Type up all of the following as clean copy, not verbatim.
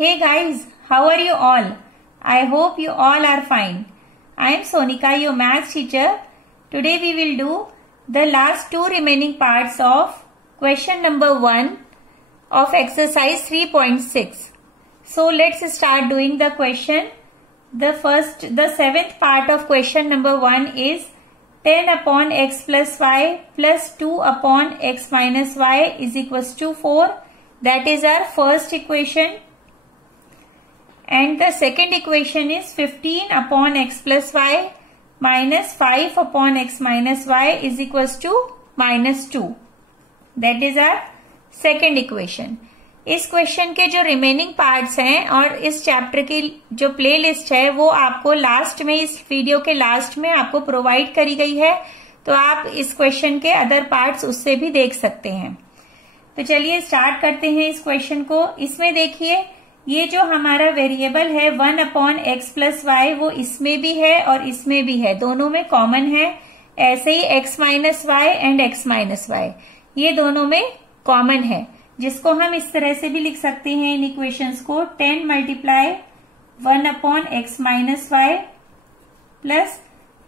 Hey guys, how are you all? I hope you all are fine. I am Sonika, your maths teacher. Today we will do the last two remaining parts of question number 1 of exercise 3.6. So let's start doing the question. The seventh part of question number 1 is 10 upon x plus y plus 2 upon x minus y is equals to 4. That is our first equation. And the second equation is 15 upon x plus y minus 5 upon x minus y is equals to minus 2. That is our second equation. इस question के जो remaining parts हैं और इस chapter की जो playlist है वो आपको लास्ट में, इस वीडियो के लास्ट में आपको प्रोवाइड करी गई है, तो आप इस क्वेश्चन के अदर पार्ट्स उससे भी देख सकते हैं। तो चलिए स्टार्ट करते हैं इस क्वेश्चन को। इसमें देखिए ये जो हमारा वेरिएबल है 1 अपॉन एक्स प्लस वाई वो इसमें भी है और इसमें भी है, दोनों में कॉमन है। ऐसे ही X minus Y and X minus Y ये दोनों में कॉमन है, जिसको हम इस तरह से भी लिख सकते हैं इन इक्वेशंस को 10 multiply 1 upon x minus y plus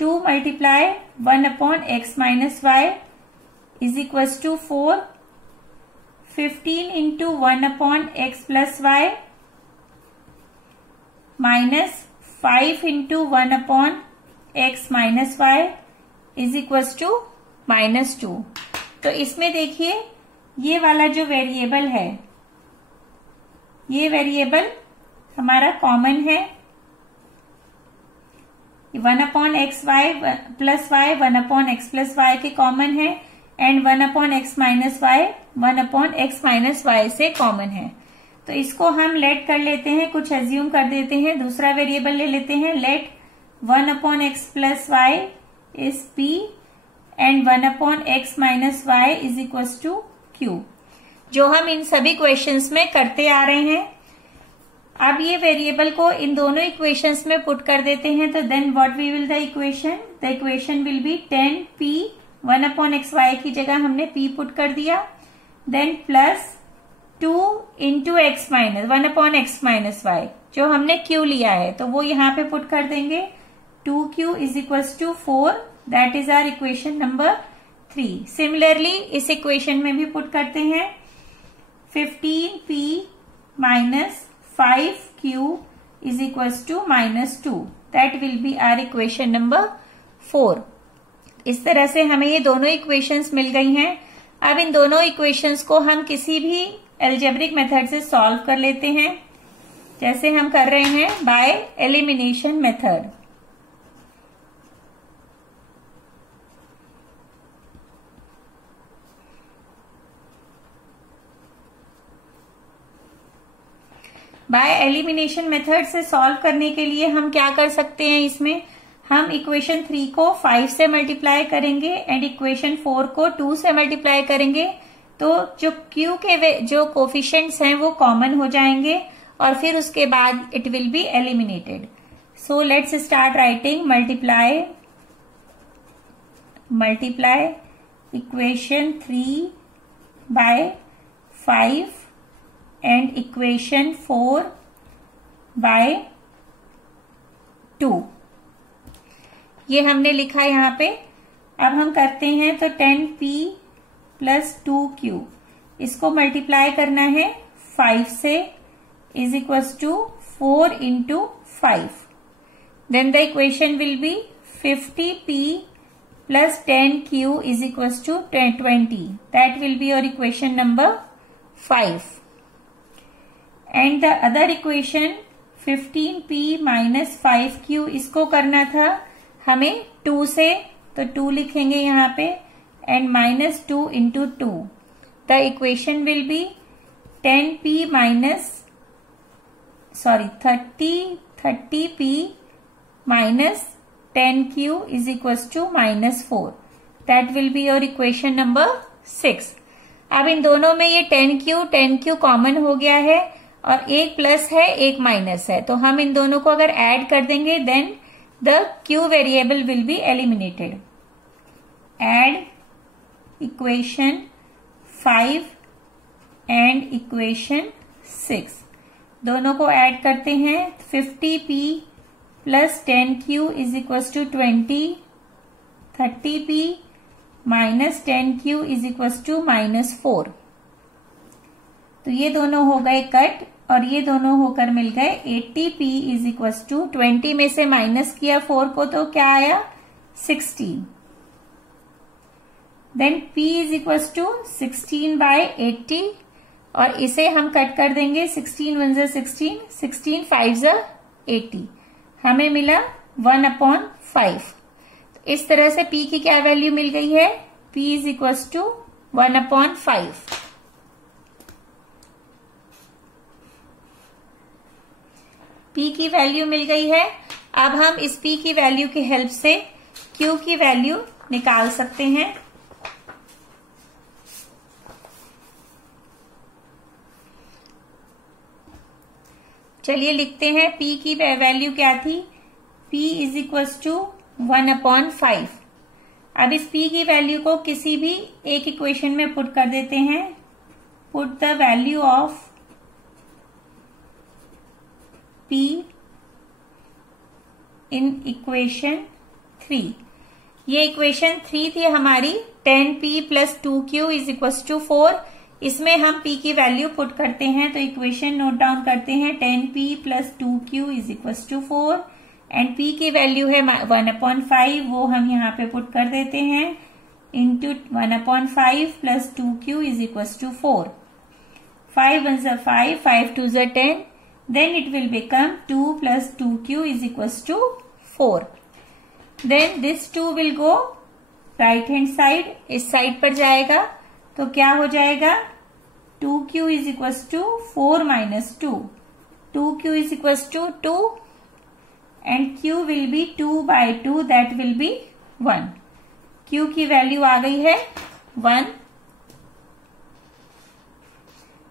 2 multiply 1 upon x minus Y is equals to 4, 15 into 1 upon x plus y minus 5 into 1 upon x minus Y is equals to minus 2। तो इसमें देखिए ये वाला जो वेरिएबल है, ये variable हमारा common है। 1 upon x y plus y 1 upon x plus y के कॉमन है and 1 upon x minus y 1 upon x minus y से कॉमन है। तो इसको हम लेट कर लेते हैं, कुछ एज्यूम कर देते हैं, दूसरा वेरिएबल ले लेते हैं। Let 1 upon x plus y is p and 1 upon x minus Y is equals to q, जो हम इन सभी क्वेश्चंस में करते आ रहे हैं। अब ये वेरिएबल को इन दोनों इक्वेशंस में पुट कर देते हैं, तो then what we will the equation will be 10 p 1 upon x y की जगह हमने p पुट कर दिया, then plus 2 into x minus 1 upon x minus y जो हमने q लिया है तो वो यहाँ पे पुट कर देंगे। 2q is equals to 4, that is our equation number 3। Similarly इस इक्वेशन में भी पुट करते हैं 15p minus 5q is equals to minus 2, that will be our equation number 4। इस तरह से हमें ये दोनों इक्वेशंस मिल गई हैं। अब इन दोनों इक्वेशंस को हम किसी भी एल्जेब्रिक मेथड से सॉल्व कर लेते हैं, जैसे हम कर रहे हैं by elimination method. By elimination method से सॉल्व करने के लिए हम क्या कर सकते हैं, इसमें हम इक्वेशन 3 को 5 से मल्टीप्लाई करेंगे एंड इक्वेशन 4 को 2 से मल्टीप्लाई करेंगे, तो जो Q के जो कोफिशिएंट्स हैं वो कॉमन हो जाएंगे और फिर उसके बाद it will be eliminated. So let's start writing multiply equation 3 by 5 and equation 4 by 2। ये हमने लिखा यहाँ पे। अब हम करते हैं तो 10p प्लस 2q इसको मल्टीप्लाई करना है 5 से is equals to 4 into 5, then the equation will be 50p plus 10q is equals to 20, that will be your equation number 5। And the other equation 15p minus 5q इसको करना था हमें 2 से, तो 2 लिखेंगे यहाँ पे and minus 2 into 2, the equation will be 10p minus 30p minus 10q is equals to minus 4, that will be your equation number 6। अब इन दोनों में ये 10q कॉमन हो गया है और एक प्लस है एक माइनस है, तो हम इन दोनों को अगर ऐड कर देंगे then the q variable will be eliminated. Add equation 5 and equation 6. दोनों को ऐड करते हैं। 50p plus 10q is equal to 20, 30p minus 10q is equal to -4। तो ये दोनों हो गए कट और ये दोनों होकर मिल गए 80p इज इक्वल टू 20 में से माइनस किया 4 को तो क्या आया 16। Then p is equal to 16/80 और इसे हम कट कर देंगे। 16 1 ज़ा 16, 16 5 ज़ा 80, हमें मिला 1/5। तो इस तरह से p की क्या वैल्यू मिल गई है, p is equal to 1/5। p की वैल्यू मिल गई है। अब हम इस p की वैल्यू की हेल्प से q की वैल्यू निकाल सकते हैं। चलिए लिखते हैं p की वैल्यू क्या थी, p इज इक्वल टू 1/5। अब इस p की वैल्यू को किसी भी एक इक्वेशन में पुट कर देते हैं। Put the value of p in equation 3। ये इक्वेशन 3 थी हमारी। 10p plus 2q is equal to 4। इसमें हम p की वैल्यू पुट करते हैं। तो इक्वेशन नोट डाउन करते हैं। 10p plus 2q is equal to 4 and p की वैल्यू है 1/5, वो हम यहाँ पे पुट कर देते हैं। Into 1/5 plus 2q is equal to 4। 5 1 ज़ा 5, 5 2 ज़ा 10, then it will become 2 plus 2q is equals to 4. Then this 2 will go right hand side, इस साइड पर जाएगा तो क्या हो जाएगा 2q is equals to 4 minus 2. 2q is equals to 2 and q will be 2/2, that will be 1. q की value आ गई है 1।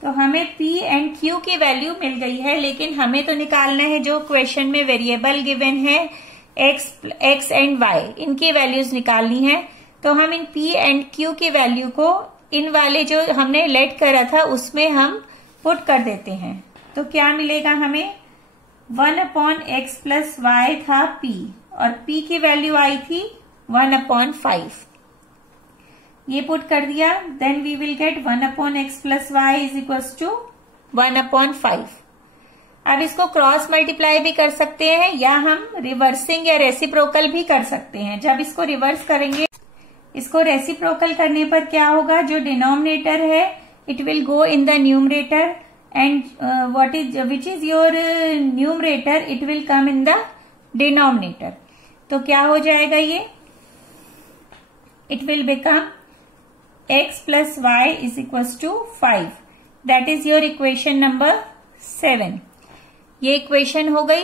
तो हमें p एंड q की वैल्यू मिल गई है, लेकिन हमें तो निकालना है जो क्वेश्चन में वेरिएबल गिवन है x एंड y, इनकी वैल्यूज निकालनी है। तो हम इन p एंड q की वैल्यू को इन वाले जो हमने लेट करा था उसमें हम पुट कर देते हैं। तो क्या मिलेगा हमें, 1/x प्लस y था p और p की वैल्यू आई थी 1/5। ये पुट कर दिया। Then we will get 1/x plus y is equal to 1/5। अब इसको क्रॉस मल्टीप्लाई भी कर सकते हैं या हम रिवर्सिंग या रेसिप्रोकल भी कर सकते हैं। जब इसको रिवर्स करेंगे, इसको रेसिप्रोकल करने पर क्या होगा, जो डिनोमिनेटर है it will go in the numerator and which is your numerator it will come in the denominator. तो क्या हो जाएगा ये, it will become x plus y is equals to 5. That is your equation number 7. ये equation हो गई।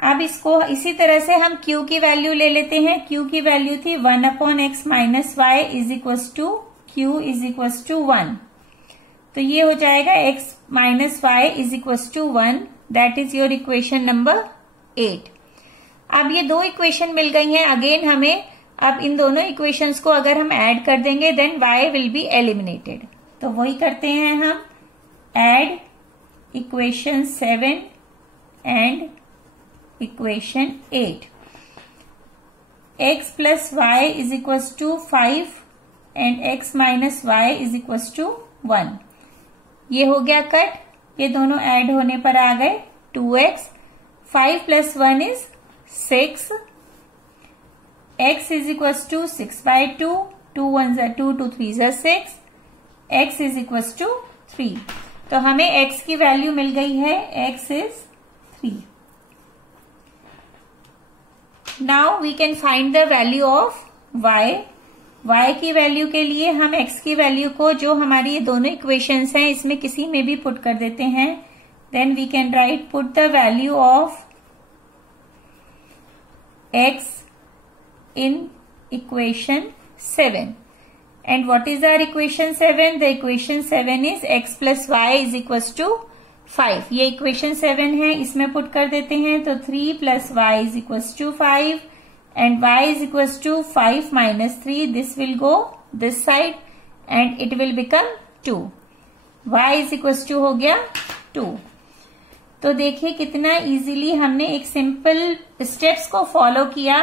अब इसको इसी तरह से हम q की वैल्यू ले लेते हैं। q की वैल्यू थी 1/x minus y is equals to q is equals to 1। तो ये हो जाएगा x minus y is equals to 1। That is your equation number 8। अब ये दो इक्वेशन मिल गई हैं। अगेन हमें अब इन दोनों इक्वेशंस को अगर हम ऐड कर देंगे then y will be eliminated. तो वही करते हैं हम, add equation 7 and equation 8। x plus y is equals to 5 and x minus y is equals to 1। ये हो गया कट, ये दोनों ऐड होने पर आ गए 2x। 5 plus 1 is 6। x is equals to 6/2, 2 1 ज़ा 2, 2 3 ज़ा 6, x is equals to 3। तो हमें x की वैल्यू मिल गई है, x is 3। Now we can find the value of y। y की वैल्यू के लिए हम x की वैल्यू को, जो हमारी ये दोनों इक्वेशंस हैं, इसमें किसी में भी पुट कर देते हैं। Then we can write put the value of x in equation 7. And what is our equation 7? The equation 7 is x plus y is equals to 5. ये equation 7 है, इसमें पुट कर देते हैं। तो 3 plus y is equals to 5 and y is equals to 5 minus 3. This will go this side and it will become 2. y is equals to हो गया 2. तो देखिए कितना इजीली हमने एक सिंपल स्टेप्स को फॉलो किया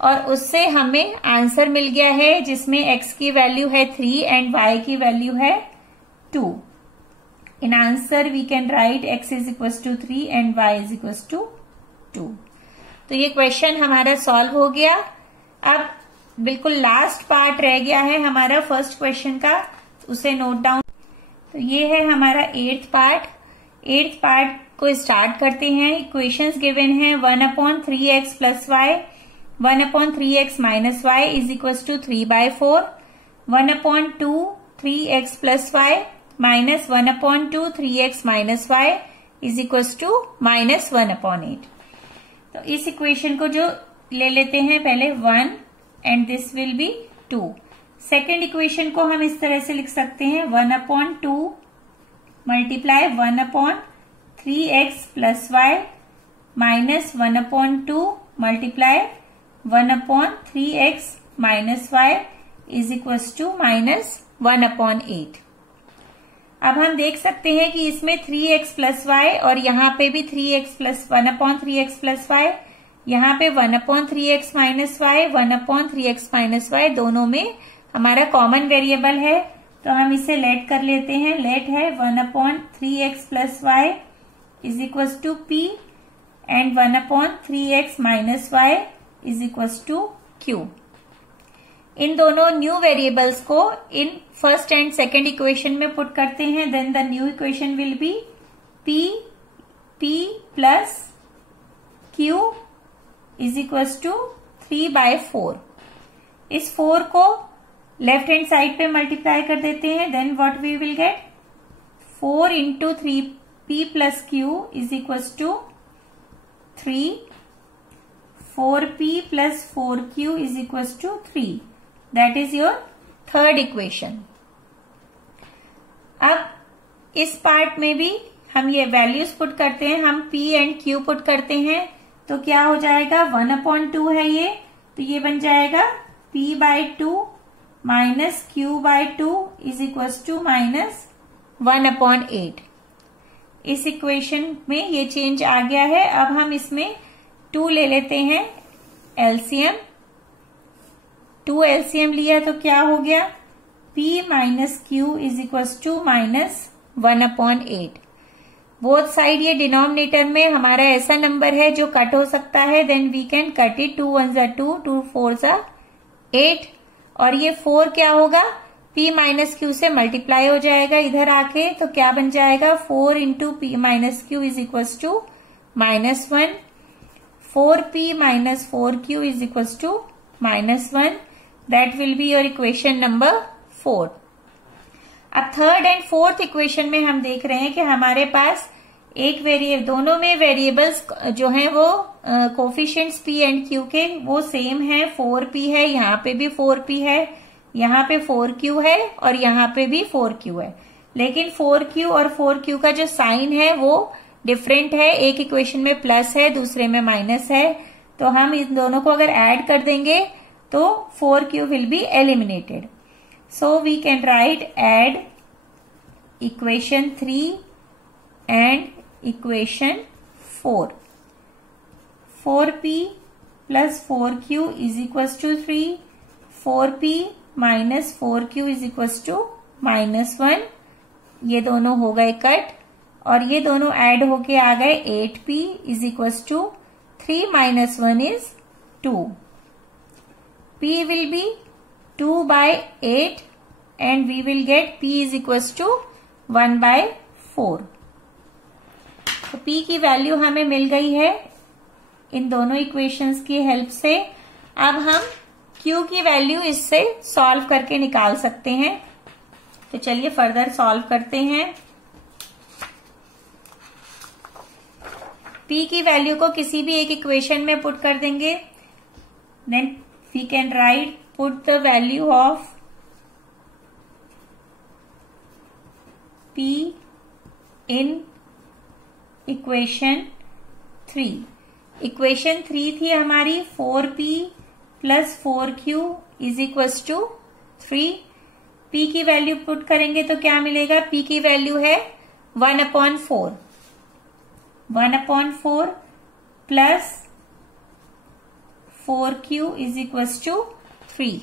और उससे हमें आंसर मिल गया है, जिसमें x की वैल्यू है 3 एंड y की वैल्यू है 2। In answer we can write x is equal to 3 and y is equal to 2। तो ये क्वेश्चन हमारा सॉल्व हो गया। अब बिल्कुल लास्ट पार्ट रह गया है हमारा फर्स्ट क्वेश्चन का, उसे नोट डाउन। तो ये है हमारा 8th पार्ट। 8th पार्ट को स्टार्ट करते हैं। इक्वेशंस गिवन है 1/3x plus y, 1/3x minus y is equal to 3/4, 1/2 3x plus y minus 1/2 3x minus y is equal to -1/8। तो इस इक्वेशन को जो ले लेते हैं पहले 1 and this will be 2। Second equation को हम इस तरह से लिख सकते हैं 1/2 multiply 1/3x plus y minus 1/2 multiply 1/3x minus y is equal to -1/8। अब हम देख सकते हैं कि इसमें 3x प्लस y और यहाँ पे भी 3x plus 1/3x plus y, यहाँ पे 1/3x minus y, 1/3x minus y दोनों में हमारा कॉमन वेरिएबल है। तो हम इसे लेट कर लेते हैं। लेट है 1/3x plus y is equal to p and 1/3x minus y is equal to q। इन दोनों न्यू वेरिएबल्स को in first and second equation में पुट करते हैं। Then the new equation will be p plus q is equal to 3/4। इस 4 को left hand side पे multiply कर देते हैं। Then what we will get 4 into 3p plus q is equal to 3, 4p plus 4q is equal to 3। That is your third equation. अब इस part में भी हम ये वैल्यूज पुट करते हैं। हम p एंड q पुट करते हैं तो क्या हो जाएगा 1/2 है ये, तो ये बन जाएगा p/2 minus q/2 is equal to -1/8। इस इक्वेशन में ये चेंज आ गया है। अब हम इसमें 2 ले लेते हैं एलसीएम। 2 एलसीएम लिया तो क्या हो गया p minus q is equal to -1/8। Both side ये डिनोमिनेटर में हमारा ऐसा नंबर है जो कट हो सकता है। Then we can cut it, 2 1 = 2, 2 4 = 8 और ये 4 क्या होगा p माइनस q से मल्टीप्लाई हो जाएगा इधर आके। तो क्या बन जाएगा 4 into p minus q is equal to -1, 4p minus 4q is equal to -1। That will be your equation number 4। अब थर्ड एंड फोर्थ इक्वेशन में हम देख रहे हैं कि हमारे पास एक वेरिएबल, दोनों में वेरिएबल्स जो हैं वो कोफिशिएंट्स p एंड q के वो सेम है। 4p है, यहाँ पे भी 4p है, यहाँ पे 4q है और यहाँ पे भी 4q है। लेकिन 4q और 4q का जो साइन है वो डिफरेंट है। एक इक्वेशन में प्लस है, दूसरे में माइनस है। तो हम इन दोनों को अगर ऐड कर देंगे तो 4q will be eliminated. So we can write add equation 3 and equation 4। 4p plus 4q is equal to 3, 4p minus 4q is equal to -1। ये दोनों हो गए कट और ये दोनों ऐड होके आ गए 8p is equal to 3 - 1 is 2। p will be 2/8 and we will get p is equals to 1/4। तो p की वैल्यू हमें मिल गई है इन दोनों इक्वेशंस की हेल्प से। अब हम q की वैल्यू इससे सॉल्व करके निकाल सकते हैं। तो चलिए फर्दर सॉल्व करते हैं। p की वैल्यू को किसी भी एक इक्वेशन में पुट कर देंगे। Then we can put the value of p in equation 3। Equation 3 थी हमारी 4p plus 4q is equal to 3। p की वैल्यू पुट करेंगे तो क्या मिलेगा, p की वैल्यू है 1/4। 1/4 plus 4q is equal to 3।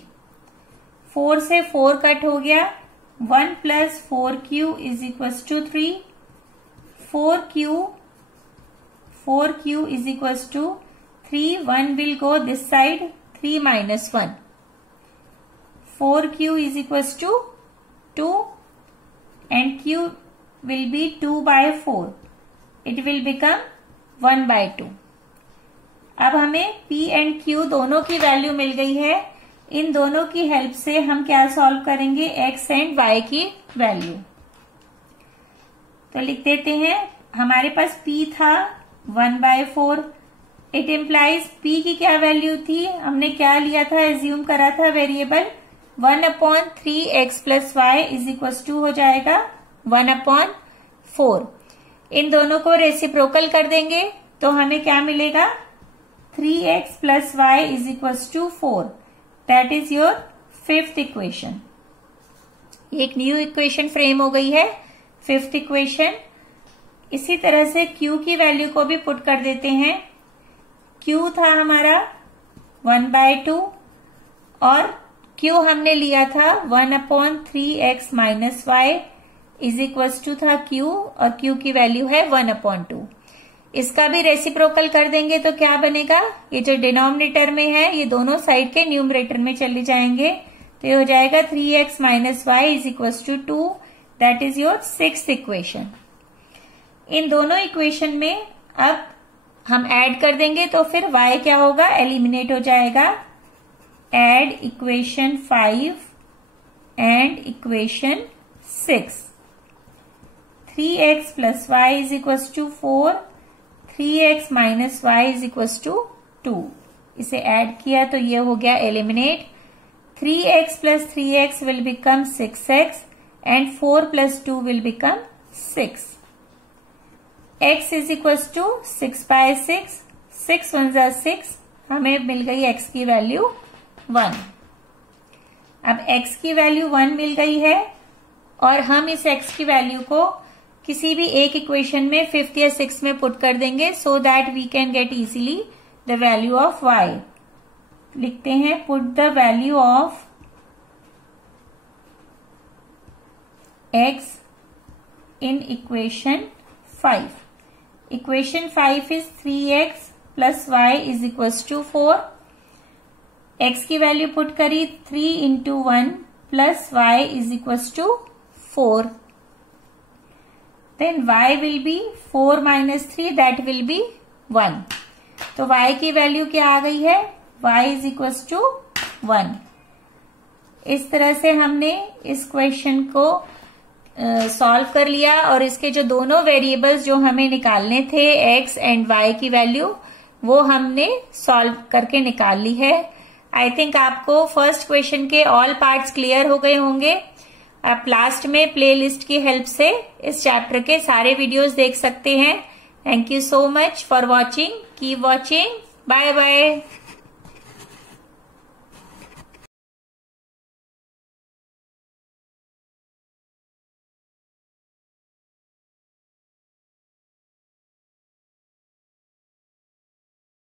4 से 4 कट हो गया, 1 plus 4q is equal to 3। 4q is equal to 3, 1 will go this side, 3 minus 1. 4q is equals to 2 and q will be 2/4. It will become 1/2. अब हमें p and q दोनों की value मिल गई है। इन दोनों की हेल्प से हम क्या सॉल्व करेंगे, x एंड y की वैल्यू। तो लिख देते हैं, हमारे पास p था 1/4। इट इम्प्लाइज p की क्या वैल्यू थी, हमने क्या लिया था, एज्यूम करा था variable 1/3x plus y is equal to हो जाएगा 1/4। इन दोनों को रेसिप्रोकल कर देंगे तो हमें क्या मिलेगा, 3x plus y is equal to 4। That is your fifth equation. एक न्यू इक्वेशन फ्रेम हो गई है, फिफ्थ इक्वेशन। इसी तरह से q की वैल्यू को भी पुट कर देते हैं। q था हमारा 1/2 और q हमने लिया था 1/3x minus Y is equal to था q और q की वैल्यू है 1/2। इसका भी रेसिप्रोकल कर देंगे तो क्या बनेगा, ये जो डिनोमिनेटर में है ये दोनों साइड के न्यूमरेटर में चले जाएंगे, तो ये हो जाएगा 3x minus Y is equal to 2। That is your sixth equation. इन दोनों इक्वेशन में अब हम ऐड कर देंगे तो फिर y क्या होगा, एलिमिनेट हो जाएगा। Add equation 5 and equation 6। 3x plus y is equal to 4, 3x minus Y is equal to 2। इसे ऐड किया तो ये हो गया eliminate. 3x plus 3x will become 6x and 4 plus 2 will become 6। x is equal to 6/6, 6 1 जा 6, हमें मिल गई x की वैल्यू 1। अब x की वैल्यू 1 मिल गई है और हम इस x की वैल्यू को किसी भी एक इक्वेशन में 5th या 6th में पुट कर देंगे so that we can get easily the value of y। लिखते हैं, put the value of x in equation 5। Equation 5 is 3x plus y is equal to 4। x की वैल्यू पुट करी, 3 into 1 plus y is equal to 4। Then y will be 4 minus 3, that will be 1। तो y की value क्या आ गई है, y is equal to 1। इस तरह से हमने इस क्वेश्चन को सॉल्व कर लिया और इसके जो दोनों वेरिएबल्स जो हमें निकालने थे x एंड y की वैल्यू, वो हमने सॉल्व करके निकाल ली है। आई थिंक आपको फर्स्ट क्वेश्चन के ऑल पार्ट्स क्लियर हो गए होंगे। आप लास्ट में प्लेलिस्ट की हेल्प से इस चैप्टर के सारे वीडियोस देख सकते हैं। Thank you so much for watching. Keep watching. Bye bye.